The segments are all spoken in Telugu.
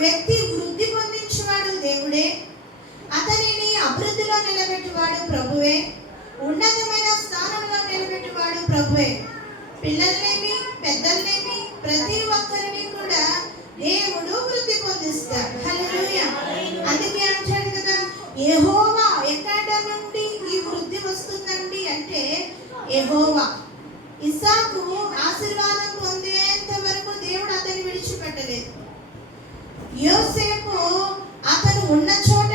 వ్యక్తి వృద్ధి పొందించేవాడు దేవుడే. అతనిని అభివృద్ధిలో నిలబెట్టువాడు ప్రభువే. ఉన్నతమైన స్థానంలో నిలబెట్టువాడు ప్రభువే. పిల్లల్నేమి పెద్దల్నేమి ప్రతి ఒక్కరిని కూడా దేవుడు వృద్ధి పొందిస్తాడు. హల్లెలూయా. అందుకే అంటాడు కదా ఎహోవా ఎక్కడ నుండి ఈ వృద్ధి వస్తుందండి అంటే ఎహోవా ఇసాకు ఆశీర్వాదం పొందేంత వరకు దేవుడు అతన్ని విడిచిపెట్టలేదు. యోసేపు అతను ఉన్న చోట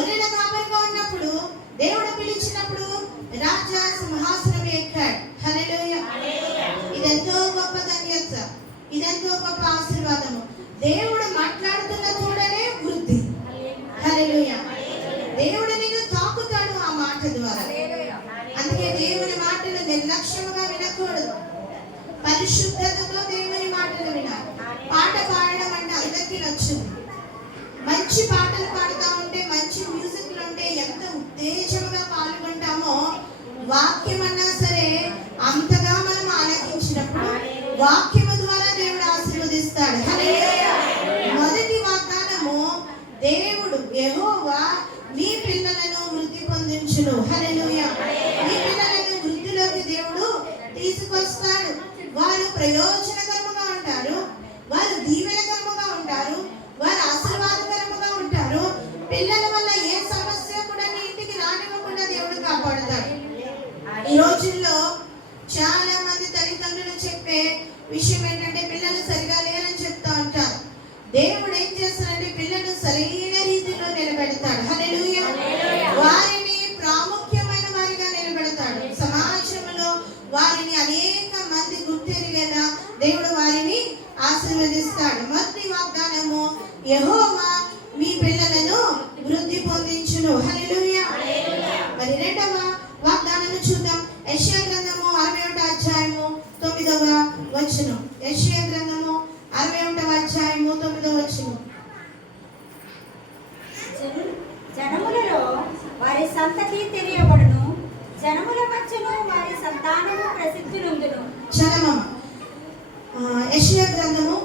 గొర్రెల కాపరిగా ఉన్నప్పుడు దేవుడు పిలిచినప్పుడు రాజా సింహాసనం ఎక్కాడు. హల్లెలూయా. ఇదెంతో గొప్ప ధన్యత. ఇదెంతో గొప్ప ఆశీర్వాదము. దేవుడు మాట్లాడుతున్న చూడనే వృద్ధి. హల్లెలూయా. దేవుడు నిన్ను తాకుతాడు ఆ మాట ద్వారా. అందుకే దేవుని మాటలు నిర్లక్ష్యముగా వినకూడదు. పరిశుద్ధతతో దేవుని మాటలు వినాలి. పాట పాడడం అంటే అందరికీ నచ్చుంది మంచి పాటలు పాడుతూ ఉంటే మంచి మ్యూజిక్లు ఉంటే ఎంత ఉత్తేజంగా పాల్గొంటామో వాక్యం అన్నా సరే అంతగా మనం ఆలకించినప్పుడు వాక్యము ద్వారా దేవుడు ఆశీర్వదిస్తాడు. మొదటి వాగ్దానము దేవుడు యెహోవా మీ పిల్లలను వృద్ధి పొందించును. హల్లెలూయా మీ పిల్లలను వృద్ధిలోకి దేవుడు తీసుకొస్తాడు. వారు ప్రయోజనం దేవుడు ఏం చేస్తాడంటే పిల్లలు సరైన రీతిలో నిలబెడతాడు. హల్లెలూయా. వారిని ప్రాముఖ్యమైన వారిగా నిలబెడతాడు. సమాజంలో వారిని అనేక మంది గుర్తెరిగేలా దేవుడు వారిని ఆశీర్వదిస్తాడు. మొదటి వాగ్దానము యెహోవా మీ పిల్లలను వృద్ధి పొందించును. హల్లెలూయా. మరి రెండవ వాగ్దానము చూద్దాం. యెషయా గ్రంథము అరవై ఒకటో అధ్యాయము తొమ్మిదవ వచనం. యెషయా గ్రంథము అరవై ఒకటవ అధ్యాయము తొమ్మిదవ వచనం. జను- జనములలో వారి సంతతి తెలియబడును. జనముల మధ్యను వారి సంతానము ప్రసిద్ధి నొందును చదవమ్మ ఆ, యెషయా గ్రంథము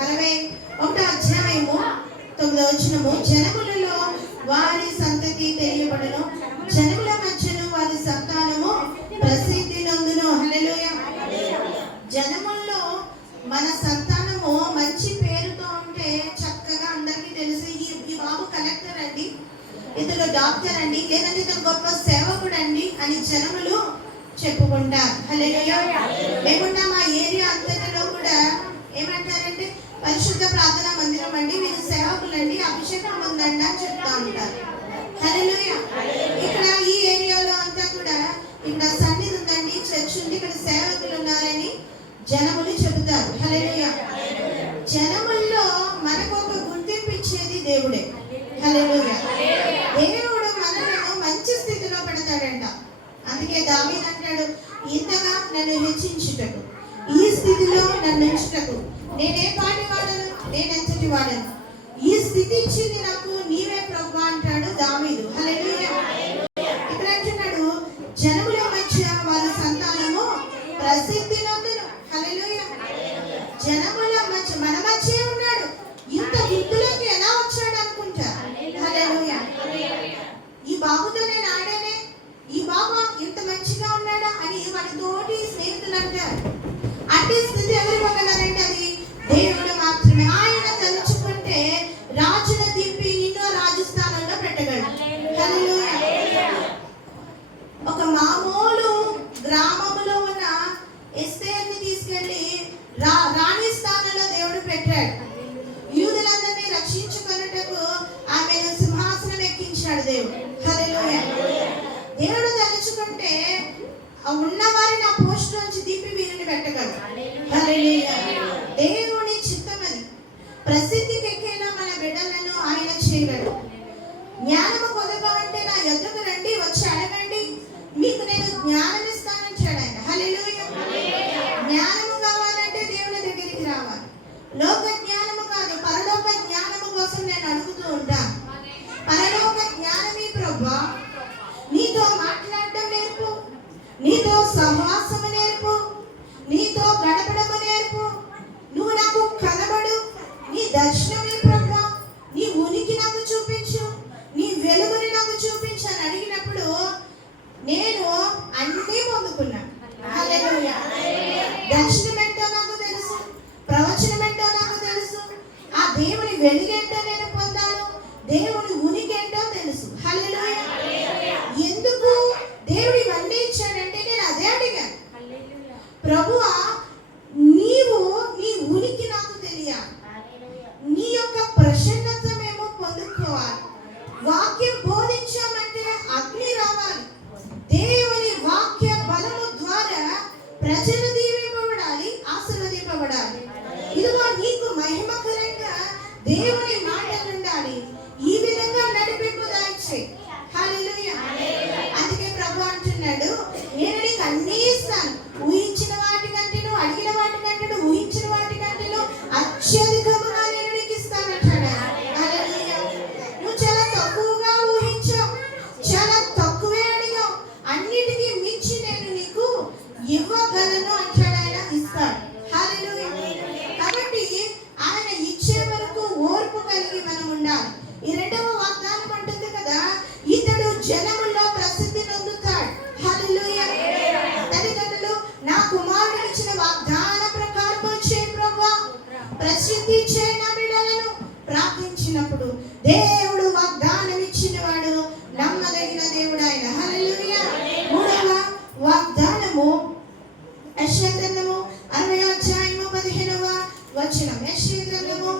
అరవై ఒకటో అధ్యాయము తొమ్మిదవ వచనము. జనములలో వారి డాక్టర్ అండి లేదంటే ఇతడు గొప్ప సేవకుడు అండి అని జనములు చెప్పుకుంటారు. లేకుండా మా ఏరియా అంతటిలో కూడా ఏమంటారంటే పరిశుద్ధ ప్రార్థన మందిరం అండి వీరు సేవకులండి అభిషేకం ఉందండి అని చెప్తా ఉంటారు. ఇక్కడ ఈ ఏరియాలో అంతా కూడా ఇక్కడ సన్నిధి ఉందండి చర్చ్ ఉంది ఇక్కడ సేవకులు ఉన్నారని జనములు చెబుతారు. హలేయ జనముల్లో మనకు ఒక గుర్తింపు ఇచ్చేది దేవుడే. హల్లెలూయా. దేవుడు మనలను మంచి స్థితిలో పెడతాడంట అందుకే దావీద్ అంటాడు ఇంతగా నన్ను హెచ్చించుటకు ఈ స్థితిలో నన్ను ఉంచుటకు నేనే పాటి వాడను నేనెంతటి వాడను? ఈ స్థితి ఇచ్చింది నాకు నీవే ప్రభు అంటాడు దావీదు. హల్లెలూయా. ఇక్కడ అంటున్నాడు జనముల మధ్య వాళ్ళ సంతానము ప్రసిద్ధి కట్టగలరు. దేవుని చిత్తం అది. ప్రసిద్ధికి మన బిడ్డలను ఆయన చేయగలడు. జ్ఞానము కొదగా అంటే నా యొద్దకు రండి వచ్చి అడగండి. మీకు నేను జ్ఞానం ఇస్తానని చేయడానికి హలెలుయ జ్ఞానము కావాలంటే దేవుని దగ్గరికి రావాలి. లోక జ్ఞానము కాదు పరలోక జ్ఞానము కోసం నేను అడుగుతూ ఉంటాను పరలోక జ్ఞానమే ప్రభా. నీతో మాట్లాడటం నేర్పు. నీతో సమాజం దేవుని ప్రార్థించినప్పుడు దేవుడు వాగ్దానం ఇచ్చిన వాడు నమ్మదగిన దేవుడు ఆయన మూడవ వాగ్దానము. యెషయా గ్రంథము అరవై అధ్యాయము పదిహేనవ వచనం. యెషయా గ్రంథము.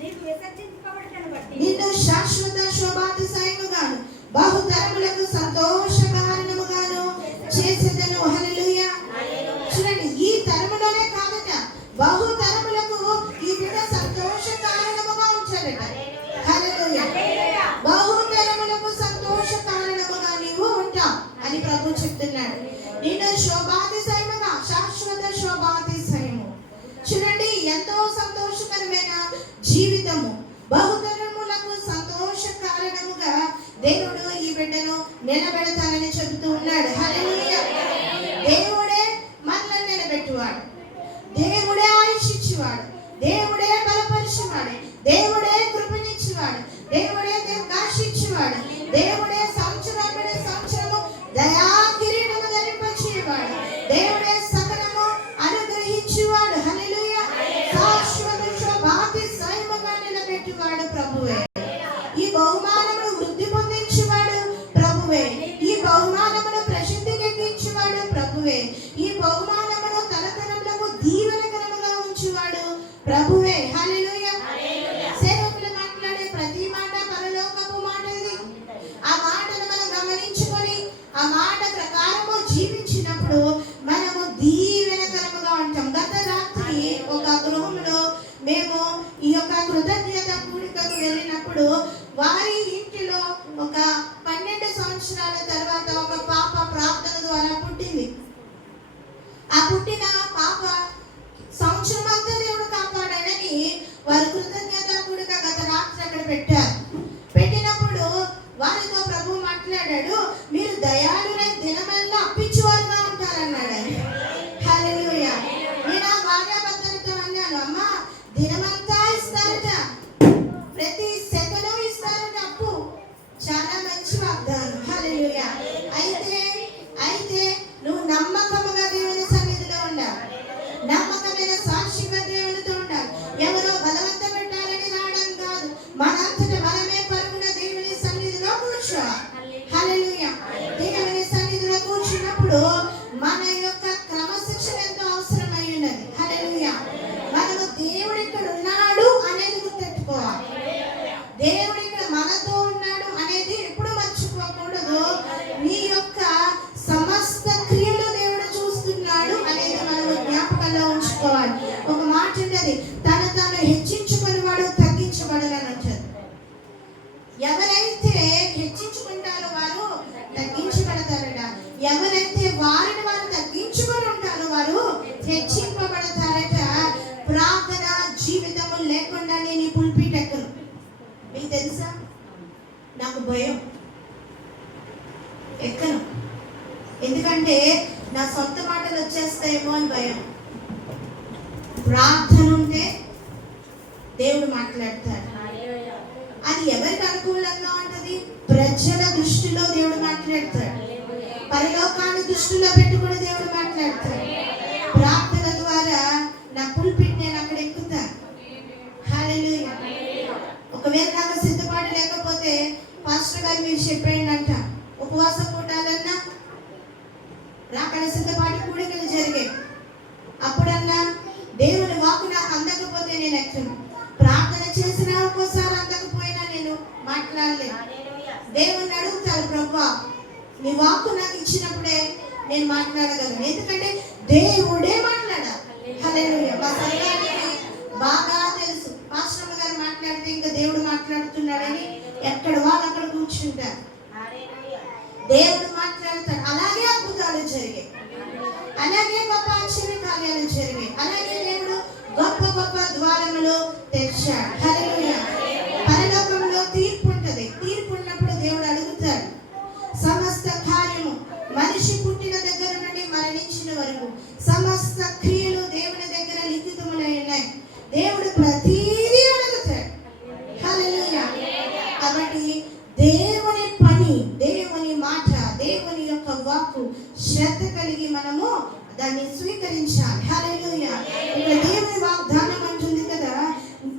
నీకు విసర్జింపబడటను బట్టి నిన్ను శాశ్వత శోభాతిశయముగాను బహుతరములకు సంతోష కారణముగాను చేసేదను హల్లెలూయా. చూడండి ఈ తరములోనే కాదట బహుతరములకు చెప్తున్నాడు నిన్ను శోభాతిశయముగా శాశ్వత శోభాతిశయము. చూడండి ఎంతో సంతోషకరమైన జీవితము. బహుతరములకు సంతోష కారణముగా దేవుడు ఈ బిడ్డను నిలబెడతానని చెబుతూ ఉన్నాడు. హల్లెలూయా. దేవుడే మనల్ని నిలబెట్టువాడు. దేవుడే ఆయుష్ దేవుడే బలపరిచేవాడు. దేవుడే కృపనిచ్చేవాడు. దేవుడే దీర్ఘాశ దేవుడే సంవత్సరం వెళ్ళినప్పుడు వారి ఇంటిలో ఒక పన్నెండు సంవత్సరాల తర్వాత ఒక పాప ప్రార్థన ద్వారా పుట్టింది. ఆ పుట్టిన ఉన్నది తన తాను హెచ్చించుకుని వాడు అంటారు. ఎవరైతే హెచ్చించుకుంటారో వారు తగ్గించబడతారట. ఎవరైతే వారిని వారు తగ్గించుకొని ఉంటారో వారు హెచ్చింపబడతారట. ప్రార్థన జీవితము లేకుండా నేను ఈ పుల్పిట్ ఎక్కను మీకు తెలుసా? నాకు భయం. ఎక్కను. ఎందుకంటే నా సొంత మాటలు వచ్చేస్తాయేమో అని భయం. ప్రార్థన ఉంటే దేవుడు మాట్లాడతాడు. అది ఎవరికి అనుకూలంగా ఉంటుంది? ప్రజల దృష్టిలో దేవుడు మాట్లాడతాడు. పరలోకాన్ని దృష్టిలో పెట్టుకుని దేవుడు మాట్లాడతాడు. ప్రార్థన ద్వారా నా పుల్పిట్ నేను అక్కడ ఎక్కుతా. ఒకవేళ నాకు సిద్ధపాటు లేకపోతే పాస్టర్ గారు మీరు చెప్పేయండి అంట. ఉపవాస కూటాలన్నా రాకడ సిద్ధపాటు కూడిక అందకపోతే ప్రార్థన చేసినా ఒక్కోసారి అందకపోయినా నేను మాట్లాడలేను దేవుణ్ణి అడుగుతారు ప్రభా నీ వాక్కు నాకు ఇచ్చినప్పుడే నేను మాట్లాడగలను. ఎందుకంటే దేవుడే మాట్లాడాలి. మా సంఘానికి బాగా తెలుసు. పాశ్రమ గారు మాట్లాడితే ఇంకా దేవుడు మాట్లాడుతున్నాడని ఎక్కడ వాళ్ళు అక్కడ కూర్చుంటారు. దేవుడు మాట్లాడతాడు. అలాగే అద్భుతాలు జరిగాయి. అలాగే గొప్ప ఆశ్చర్య కార్యాలు జరిగాయి. అలాగే గొప్ప గొప్ప ద్వారములు తెరిచాడు. హల్లెలూయా. పరలోకంలో తీర్పు ఉంటది. తీర్పు ఉన్నప్పుడు దేవుడు అడుగుతాడు. సమస్త కార్యము మనిషి పుట్టిన దగ్గర నుండి మరణించిన వరకు సమస్త క్రియలు దేవుని దగ్గర లిఖితములై ఉన్నాయి. దేవుడు ప్రతిదీ అడుగుతాడు. హల్లెలూయా. కాబట్టి దేవుని పని దేవుని మాట దేవుని యొక్క వాక్కు శ్రద్ధ కలిగి మనము దాన్ని స్వీకరించాలి. హల్లెలూయ. ఇక దేవుని వాగ్దానం అంటుంది కదా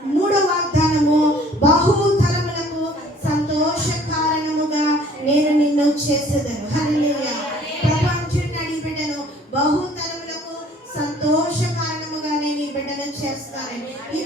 మూడో వాగ్దానము బహు తరములకు సంతోష కారణముగా నేను నిన్ను చేసేదను. హల్లెలూయ. ప్రపంచుని అడిగి బిడ్డను బహు తరములకు సంతోష కారణముగా నేను ఈ బిడ్డను చేస్తానని.